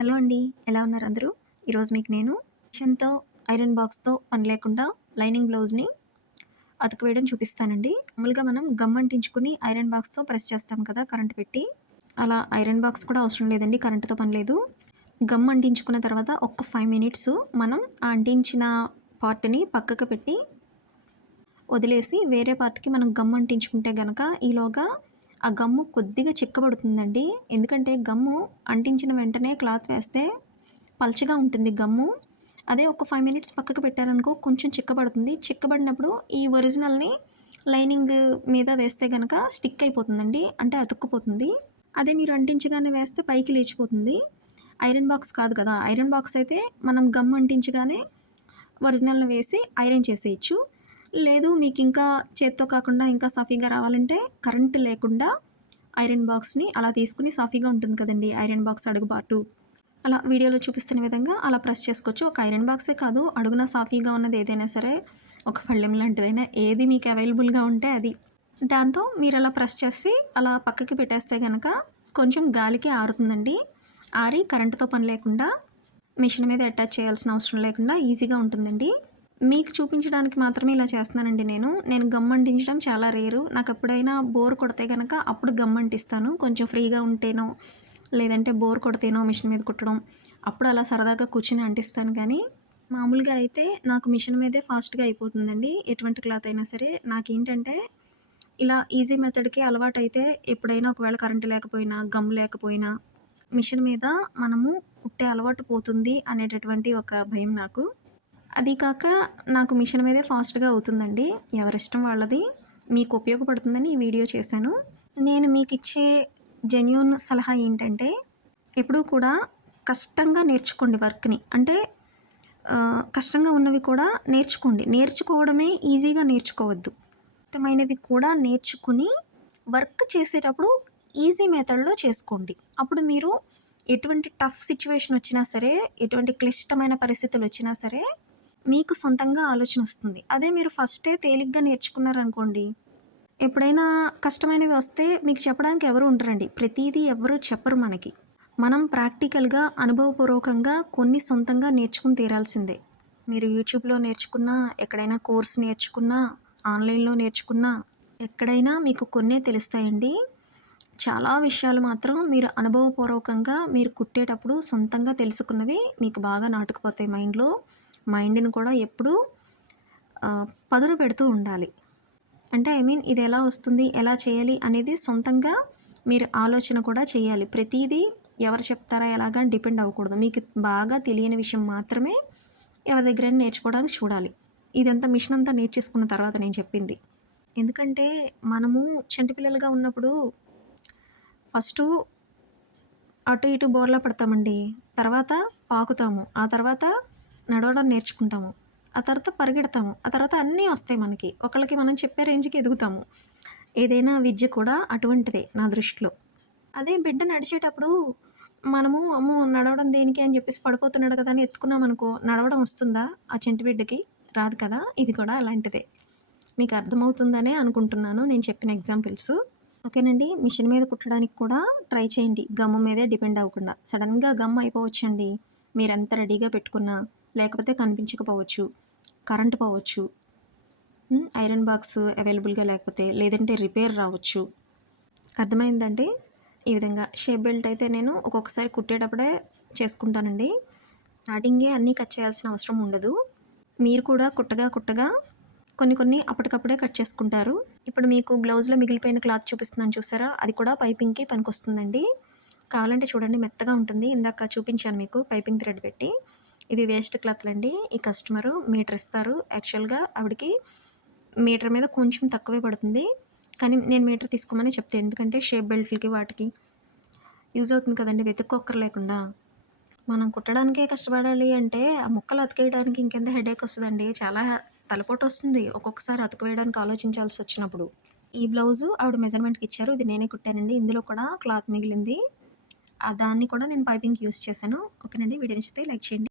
Hello అండి ఎలా ఉన్నారు అందరూ? ఈరోజు మీకు నేను మిషన్తో ఐరన్ బాక్స్తో పని లేకుండా లైనింగ్ బ్లౌజ్ని అతుకు వేయడం చూపిస్తానండి. మామూలుగా మనం గమ్ అంటించుకుని ఐరన్ బాక్స్తో ప్రెస్ చేస్తాం కదా కరెంట్ పెట్టి. అలా ఐరన్ బాక్స్ కూడా అవసరం లేదండి కరెంటుతో పని లేదు. గమ్ అంటించుకున్న తర్వాత ఒక్క ఫైవ్ మినిట్స్ మనం ఆ అంటించిన పార్ట్ని పక్కకు పెట్టి వదిలేసి వేరే పార్ట్కి మనం గమ్ అంటించుకుంటే కనుక ఈలోగా ఆ గమ్ము కొద్దిగా చిక్కబడుతుందండి. ఎందుకంటే గమ్ము అంటించిన వెంటనే క్లాత్ వేస్తే పల్చగా ఉంటుంది గమ్ము. అదే ఒక ఫైవ్ మినిట్స్ పక్కకు పెట్టారనుకో కొంచెం చిక్కబడుతుంది. చిక్కబడినప్పుడు ఈ ఒరిజినల్ని లైనింగ్ మీద వేస్తే కనుక స్టిక్ అయిపోతుందండి. అంటే అతుక్కుపోతుంది. అదే మీరు అంటించగానే వేస్తే పైకి లేచిపోతుంది. ఐరన్ బాక్స్ కాదు కదా. ఐరన్ బాక్స్ అయితే మనం గమ్ అంటించగానే ఒరిజినల్ని వేసి ఐరన్ చేసేయచ్చు. లేదు మీకు ఇంకా చేత్తో కాకుండా ఇంకా సాఫీగా రావాలంటే కరెంట్ లేకుండా ఐరన్ బాక్స్ని అలా తీసుకుని సాఫీగా ఉంటుంది కదండి ఐరన్ బాక్స్ అడుగుబాటు అలా వీడియోలో చూపిస్తున్న విధంగా అలా ప్రెస్ చేసుకోవచ్చు. ఒక ఐరన్ బాక్సే కాదు అడుగున సాఫీగా ఉన్నది ఏదైనా సరే ఒక పళ్ళెం లాంటిదైనా ఏది మీకు అవైలబుల్గా ఉంటే అది. దాంతో మీరు అలా ప్రెస్ చేసి అలా పక్కకి పెట్టేస్తే కనుక కొంచెం గాలికి ఆరుతుందండి. ఆరి కరెంటుతో పని లేకుండా మిషన్ మీద అటాచ్ చేయాల్సిన అవసరం లేకుండా ఈజీగా ఉంటుందండి. మీకు చూపించడానికి మాత్రమే ఇలా చేస్తున్నానండి నేను. నేను గమ్ అంటించడం చాలా రేరు. నాకు ఎప్పుడైనా బోర్ కొడితే కనుక అప్పుడు గమ్ అంటిస్తాను. కొంచెం ఫ్రీగా ఉంటేనో లేదంటే బోర్ కొడితేనో మిషన్ మీద కుట్టడం అప్పుడు అలా సరదాగా కూర్చుని అంటిస్తాను. కానీ మామూలుగా అయితే నాకు మిషన్ మీదే ఫాస్ట్గా అయిపోతుందండి. ఎటువంటి క్లాత్ అయినా సరే నాకేంటంటే ఇలా ఈజీ మెథడ్కి అలవాటు అయితే ఎప్పుడైనా ఒకవేళ కరెంటు లేకపోయినా గమ్ లేకపోయినా మిషన్ మీద మనము కుట్టే అలవాటు పోతుంది అనేటటువంటి ఒక భయం నాకు. అది కాక నాకు మిషన్ మీదే ఫాస్ట్గా అవుతుందండి. ఎవరిష్టం వాళ్ళది. మీకు ఉపయోగపడుతుందని ఈ వీడియో చేశాను. నేను మీకు ఇచ్చే జెన్యున్ సలహా ఏంటంటే ఎప్పుడూ కూడా కష్టంగా నేర్చుకోండి వర్క్ని. అంటే కష్టంగా ఉన్నవి కూడా నేర్చుకోండి. నేర్చుకోవడమే ఈజీగా నేర్చుకోవద్దు. ఇష్టమైనవి కూడా నేర్చుకుని వర్క్ చేసేటప్పుడు ఈజీ మెథడ్లో చేసుకోండి. అప్పుడు మీరు ఎటువంటి టఫ్ సిచ్యువేషన్ వచ్చినా సరే ఎటువంటి క్లిష్టమైన పరిస్థితులు వచ్చినా సరే మీకు సొంతంగా ఆలోచన వస్తుంది. అదే మీరు ఫస్టే తేలిగ్గా నేర్చుకున్నారనుకోండి ఎప్పుడైనా కష్టమైనవి వస్తే మీకు చెప్పడానికి ఎవరు ఉండరండి. ప్రతిదీ ఎవరు చెప్పరు మనకి. మనం ప్రాక్టికల్గా అనుభవపూర్వకంగా కొన్ని సొంతంగా నేర్చుకుని తీరాల్సిందే. మీరు యూట్యూబ్లో నేర్చుకున్నా ఎక్కడైనా కోర్స్ నేర్చుకున్నా ఆన్లైన్లో నేర్చుకున్నా ఎక్కడైనా మీకు కొన్నే తెలుస్తాయండి. చాలా విషయాలు మాత్రం మీరు అనుభవపూర్వకంగా మీరు కుట్టేటప్పుడు సొంతంగా తెలుసుకున్నవి మీకు బాగా నాటుకుపోతాయి మైండ్లో. మైండ్ని కూడా ఎప్పుడూ పదును పెడుతూ ఉండాలి. అంటే ఐ మీన్ ఇది ఎలా వస్తుంది ఎలా చేయాలి అనేది సొంతంగా మీరు ఆలోచన కూడా చేయాలి. ప్రతిదీ ఎవరు చెప్తారా ఎలాగా డిపెండ్ అవ్వకూడదు. మీకు బాగా తెలియని విషయం మాత్రమే ఎవరి దగ్గర నేర్చుకోవడానికి చూడాలి. ఇదంతా మిషన్ అంతా నేర్చేసుకున్న తర్వాత నేను చెప్పింది. ఎందుకంటే మనము చంటిపిల్లలుగా ఉన్నప్పుడు ఫస్ట్ అటు ఇటు బోర్లా పడతామండి. తర్వాత పాకుతాము. ఆ తర్వాత నడవడం నేర్చుకుంటాము. ఆ తర్వాత పరిగెడతాము. ఆ తర్వాత అన్నీ వస్తాయి మనకి. ఒకళ్ళకి మనం చెప్పే రేంజ్కి ఎదుగుతాము. ఏదైనా విద్య కూడా అటువంటిదే నా దృష్టిలో. అదే బిడ్డ నడిచేటప్పుడు మనము అమ్మో నడవడం దేనికి అని చెప్పేసి పడిపోతున్నాడు కదా అని ఎత్తుకున్నాం అనుకో నడవడం వస్తుందా ఆ చెంటి బిడ్డకి? రాదు కదా. ఇది కూడా అలాంటిదే. మీకు అర్థమవుతుందనే అనుకుంటున్నాను నేను చెప్పిన ఎగ్జాంపుల్స్. ఓకేనండి. మిషన్ మీద కుట్టడానికి కూడా ట్రై చేయండి. గమ్ము మీదే డిపెండ్ అవ్వకుండా. సడన్గా గమ్ అయిపోవచ్చండి. మీరెంత రెడీగా పెట్టుకున్నా లేకపోతే కనిపించకపోవచ్చు. కరెంట్ పోవచ్చు. ఐరన్ బాక్స్ అవైలబుల్గా లేకపోతే లేదంటే రిపేర్ రావచ్చు. అర్థమైందండి? ఈ విధంగా షేప్ బెల్ట్ అయితే నేను ఒక్కొక్కసారి కుట్టేటప్పుడే చేసుకుంటానండి. స్టార్టింగే అన్నీ కట్ చేయాల్సిన అవసరం ఉండదు. మీరు కూడా కుట్టగా కుట్టగా కొన్ని కొన్ని అప్పటికప్పుడే కట్ చేసుకుంటారు. ఇప్పుడు మీకు బ్లౌజ్లో మిగిలిపోయిన క్లాత్ చూపిస్తున్నాను చూసారా? అది కూడా పైపింగ్కి పనికొస్తుందండి. కావాలంటే చూడండి మెత్తగా ఉంటుంది. ఇందాక చూపించాను మీకు పైపింగ్ థ్రెడ్ పెట్టి. ఇవి వేస్ట్ క్లాత్లు అండి ఈ కస్టమరు మీటర్ ఇస్తారు. యాక్చువల్గా ఆవిడకి మీటర్ మీద కొంచెం తక్కువే పడుతుంది. కానీ నేను మీటర్ తీసుకోమని చెప్తాను ఎందుకంటే షేప్ బెల్ట్లకి వాటికి యూజ్ అవుతుంది కదండి వెతుక్కొక్కరు లేకుండా మనం కుట్టడానికే కష్టపడాలి అంటే ఆ ముక్కలు అతికేయడానికి ఇంకెంత హెడేక్ వస్తుందండి. చాలా తలపోటు వస్తుంది ఒక్కొక్కసారి అతకవేయడానికి ఆలోచించాల్సి వచ్చినప్పుడు. ఈ బ్లౌజు ఆవిడ మెజర్మెంట్కి ఇచ్చారు. ఇది నేనే కుట్టానండి. ఇందులో కూడా క్లాత్ మిగిలింది. దాన్ని కూడా నేను పైపింగ్ యూస్ చేశాను. ఓకేనండి. వీడియో నచ్చితే లైక్ చేయండి.